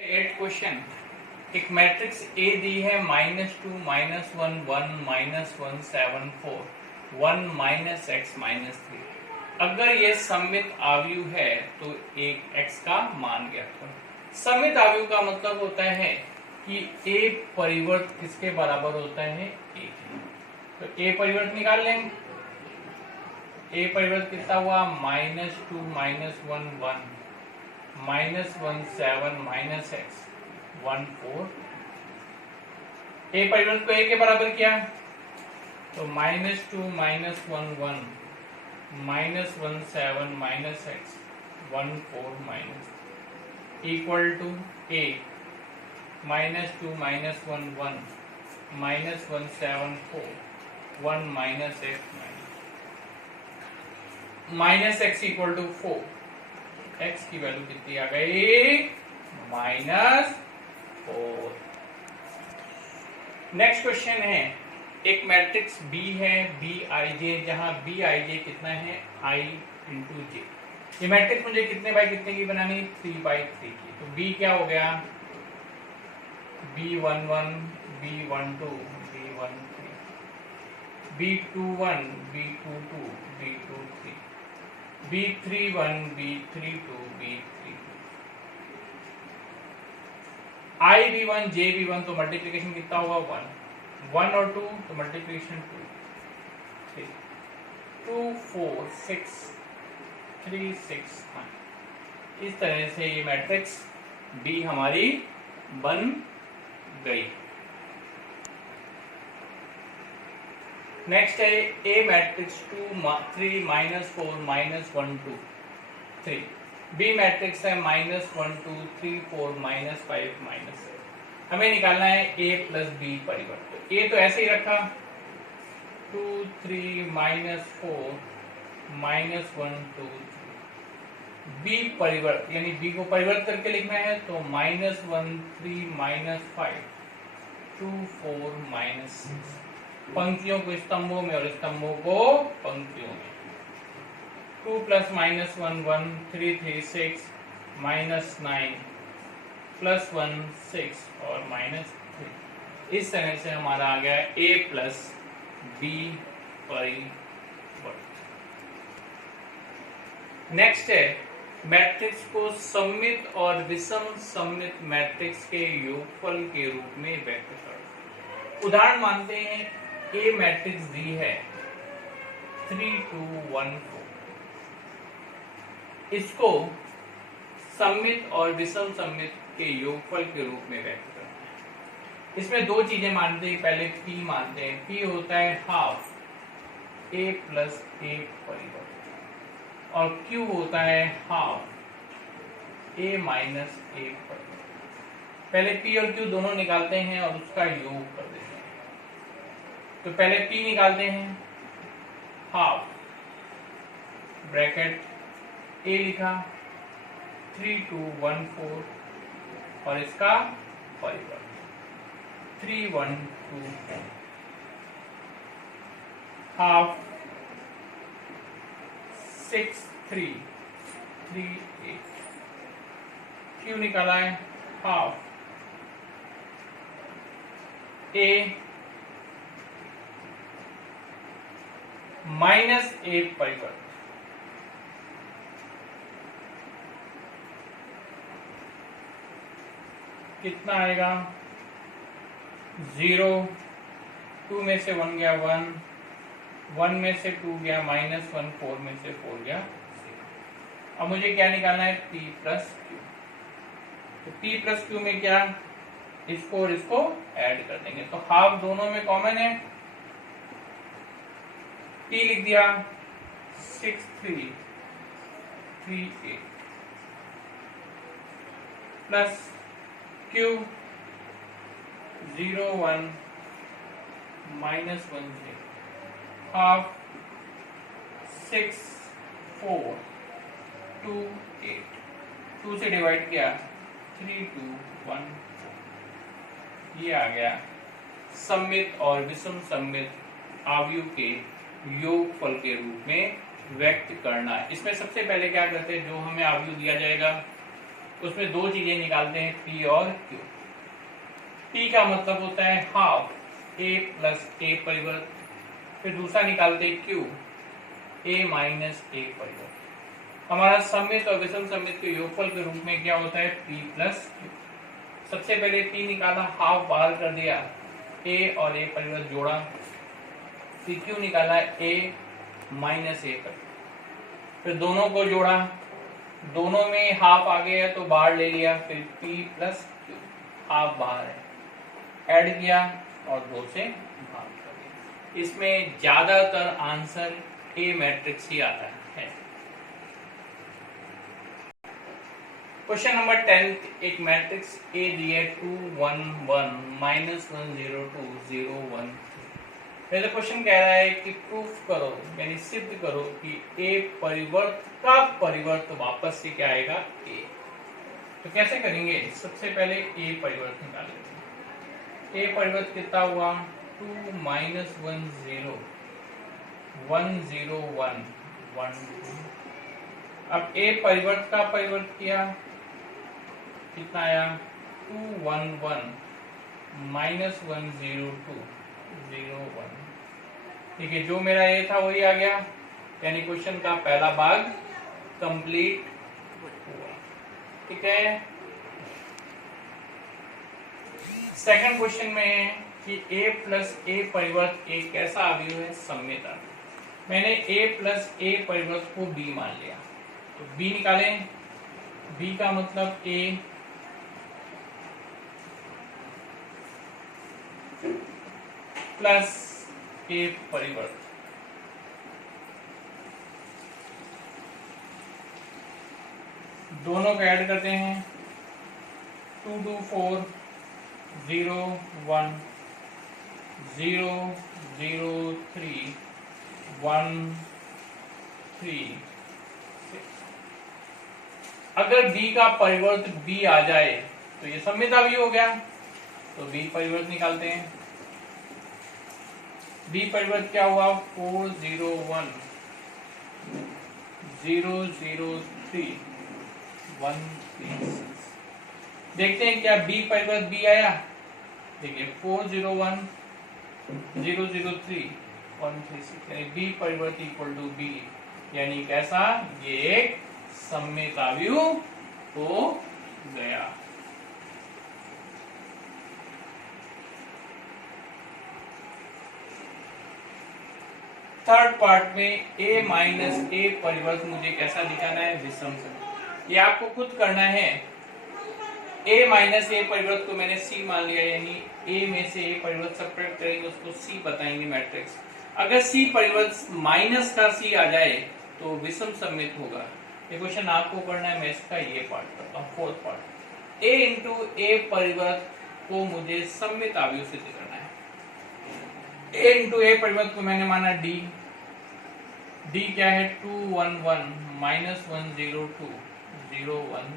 Eight question. एक matrix A दी है -2 -1 1 -1 7 4 1 -x-3। अगर ये सममित आव्यूह है तो एक x का मान ज्ञात करो। सममित आव्यूह का मतलब होता है कि a परिवर्त किसके बराबर होता है, a के। तो a परिवर्त निकाल लेंगे। a परिवर्त कितना हुआ, -2 -1 1 -1 7 -x 1 4। a परिवर्त को a के बराबर किया तो -2 -1 1 -1 7 -x 1 4 equal to a -2 -1 1 -1 7 4 1 -x equal to 4। x की वैल्यू कितनी आ गई, -4। नेक्स्ट क्वेश्चन है, एक मैट्रिक्स B है Bij, जहां Bij कितना है, I × j। ये मैट्रिक्स मुझे कितने बाय कितने की बनानी, 3/3 की। तो B क्या हो गया, B11 B12 B13 B21 B22 B23 B31 B32 B32। I B1 J B1 तो मल्टीप्लिकेशन कितना होगा, 1 और 2 तो मल्टीप्लिकेशन 2 3 2 4 6 3 6 9। इस तरह से ये मैट्रिक्स B हमारी बन गई। नेक्स्ट है A मैट्रिक्स 2 3 -4 -1 2 3। B मैट्रिक्स है -1 2 3 4 -5 -6। हमें निकालना है A + B परिवर्त। तो A तो ऐसे ही रखा 2 3 -4 -1 2 3। B परिवर्त यानी B को परिवर्त करके लिखना है तो -1 3 -5 2 4 -6। पंक्तियों को स्तंभों में और स्तंभों को पंक्तियों में। 2 + -1 1 3 3 6 -9 +1 6 और -3। इस तरह से हमारा आ गया A + B परिवर्त। नेक्स्ट है, मैट्रिक्स को सममित और विषम सममित मैट्रिक्स के योगफल के रूप में व्यक्त करो। उदाहरण मानते हैं A मैट्रिक्स दी है 3 2 1 4। इसको सममित और विषम सममित के योगफल के रूप में व्यक्त करना है। इसमें दो चीजें मानते हैं, पहले P मानते हैं। P होता है हाफ A + A परिवर्त और Q होता है हाफ A - A परिवर्त। पहले P और Q दोनों निकालते हैं और उसका योग कर देते हैं। तो पहले P निकालते हैं, हाफ ब्रैकेट A लिखा 3 2 1 4 और इसका परिवर्त 3 1 2 4 हाफ 6 3 3 8। Q निकाला है हाफ A -A परिवर्त कितना आएगा, 0 2 में से 1 गया 1 1 में से 2 गया -1 4 में से 4 गया 0। अब मुझे क्या निकालना है, P + Q। तो P + Q में क्या, इसको और इसको ऐड कर देंगे तो हाफ दोनों में कॉमन है। P लिख दिया 6 3 3 8 प्लस Q 0 1 -1 0 हाफ 6 4 2 8। 2 से डिवाइड किया 3 2 1 4। ये आ गया सममित और विषम सममित आव्यूह के योगफल के रूप में व्यक्त करना। इसमें सबसे पहले क्या करते हैं, जो हमें आव्यूह दिया जाएगा उसमें दो चीजें निकालते हैं, पी और क्यू। पी का मतलब होता है हाफ ए प्लस ए परिवर्त, फिर दूसरा निकालते हैं क्यू, ए माइनस ए परिवर्त। हमारा सममित और विषम सममित के योगफल के रूप में क्या होता है, पी प्लस क्यू। सबसे पहले पी निकाला, हाफ बाहर कर दिया, ए और ए परिवर्त जोड़ा, फिर क्यू निकाला, ए माइनस ए परिवर्त, फिर दोनों को जोड़ा, दोनों में हाफ आ गया तो बाहर ले लिया, फिर पी प्लस क्यू, हाफ बाहर है, ऐड किया और 2 से भाग कर दिया। इसमें ज्यादातर आंसर ए मैट्रिक्स ही आता है। क्वेश्चन नंबर 10, एक मैट्रिक्स ए दिया 2 1 1 -1 0 2 0 1 3। पहले क्वेश्चन कह रहा है कि प्रूफ करो, यानी सिद्ध करो कि ए परिवर्त का परिवर्त वापस से क्या आएगा, ए। तो कैसे करेंगे, सबसे पहले ए परिवर्त निकालेंगे। ए परिवर्त कितना हुआ, 2 -1 0 1 0 1 1 2। अब ए परिवर्त का परिवर्त किया, कितना आया, 2 1 1 -1 0 2 0 1। ठीक है, जो मेरा ए था वही आ गया, यानी क्वेश्चन का पहला भाग कंप्लीट हुआ। ठीक है, सेकंड क्वेश्चन में है कि a प्लस ए परिवर्त एक कैसा अवयव है, सममित अवयव। मैंने a प्लस ए परिवर्त को b मान लिया, तो b निकालें। b का मतलब a प्लस ए परिवर्त, दोनों को ऐड करते हैं, 2 2 4 0 1 0 0 3 1 3 6। अगर b का परिवर्त b आ जाए तो ये सममित अवयव हो गया, तो b परिवर्त निकालते हैं। b परिवर्त क्या हुआ, 4 0 1 0 0 3 1 3 6। देखते हैं क्या b परिवर्त b आया। देखिए 4 0 1 0 0 3 1 3 6, यानी b परिवर्त इक्वल टू b, यानी कैसा, ये एक सममित अवयव हो गया। थर्ड पार्ट में a माइनस ए परिवर्त मुझे कैसा दिखाना है, विषम सममित। ये आपको खुद करना है। a माइनस ए परिवर्त को मैंने c मान लिया, यानी a में से a परिवर्त सब्ट्रैक्ट करेंगे, उसको c बताएंगे मैट्रिक्स। अगर c परिवर्त माइनस का c आ जाए तो विषम सममित होगा। ये क्वेश्चन आपको करना है, मैं इसका ये पार्ट करता हूँ, फोर्थ पार्ट। a इंटू ए परिवर्त को मुझे सममित अवयव सिद्ध करना है। a इंटू ए परिवर्त को मैंने माना d, d क्या है, 2 1 1 -1 0 2 0 1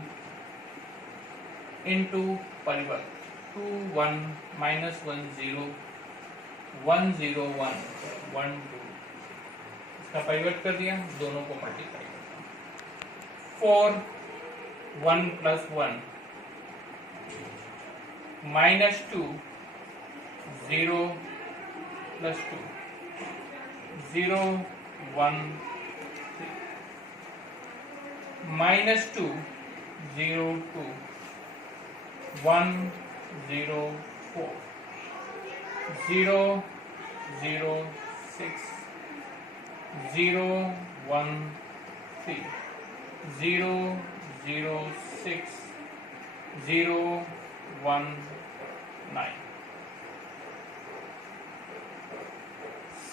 इंटू परिवर्त 2 1 -1 0 1 0 1 1 2। इसका परिवर्त कर दिया, दोनों को मल्टीप्लाई करता हूं। 4 1 प्लस 1 -2 0 प्लस 2 0 1 3 -2 0 2 1 0 4 0 0 6 0 1 3 0 0 6 0 1 9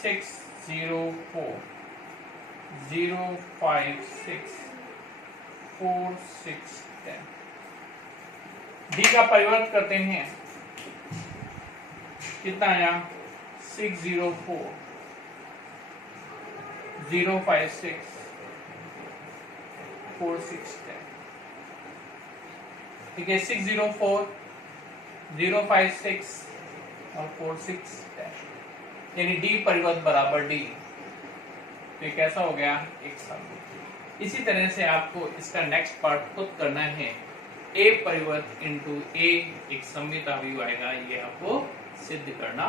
6 0 4 0 5 6 4 6 10। डी का परिवर्त करते हैं, कितना आया, 6 0 4 0 5 6 4 6 10। ठीक है, 6 0 4 0 5 6 और 4 6 10, यानी डी परिवर्त बराबर डी। तो कैसा हो गया, एक सममित। इसी तरह से आपको इसका नेक्स्ट पार्ट खुद करना है। ए परिवर्त इंटू ए एक सममित अवयव आएगा, ये आपको सिद्ध करना